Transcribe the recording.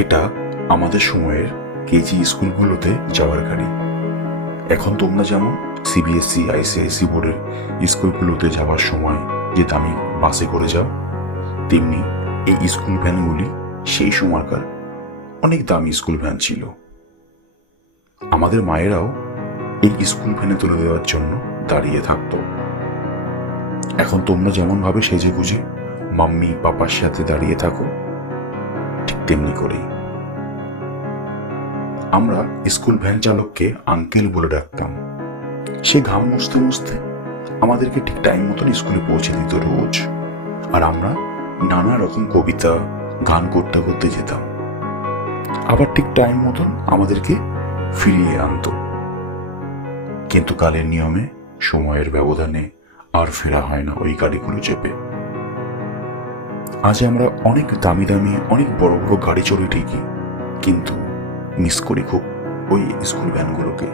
এটা আমাদের সময়ের কেজি স্কুলগুলোতে যাওয়ার গাড়ি। এখন তোমরা যেমন সিবিএসসি আইসিআইসি বোর্ডের স্কুলগুলোতে যাওয়ার সময় যে দামি বাসে করে যাও, তেমনি এই স্কুল ভ্যানগুলি সেই সময়কার অনেক দামি স্কুল ভ্যান ছিল। আমাদের মায়েরাও এই স্কুল ভ্যানে তুলে দেওয়ার জন্য দাঁড়িয়ে থাকতো। এখন তোমরা যেমন ভাবে সেজে গুজে মাম্মি পাপার সাথে দাঁড়িয়ে থাকো, ঠিক তেমনি করেই আমরা স্কুল ভ্যান চালককে আঙ্কেল বলে ডাকতাম। সে ঘাম মুছতে মুছতে আমাদেরকে ঠিক টাইম মতন স্কুলে পৌঁছে দিত রোজ, আর আমরা নানা রকম কবিতা গান করতে করতে যেতাম, আবার ঠিক টাইম মতন আমাদেরকে ফিরিয়ে আনতো। কিন্তু কালের নিয়মে সময়ের ব্যবধানে আর ফেরা হয় না ওই গাড়িগুলো চেপে। আজ আমরা অনেক দামি দামি অনেক বড় বড় গাড়ি চড়ি ঠিকই, কিন্তু মিস করি খুব ওই স্কুল ভ্যানগুলোকে।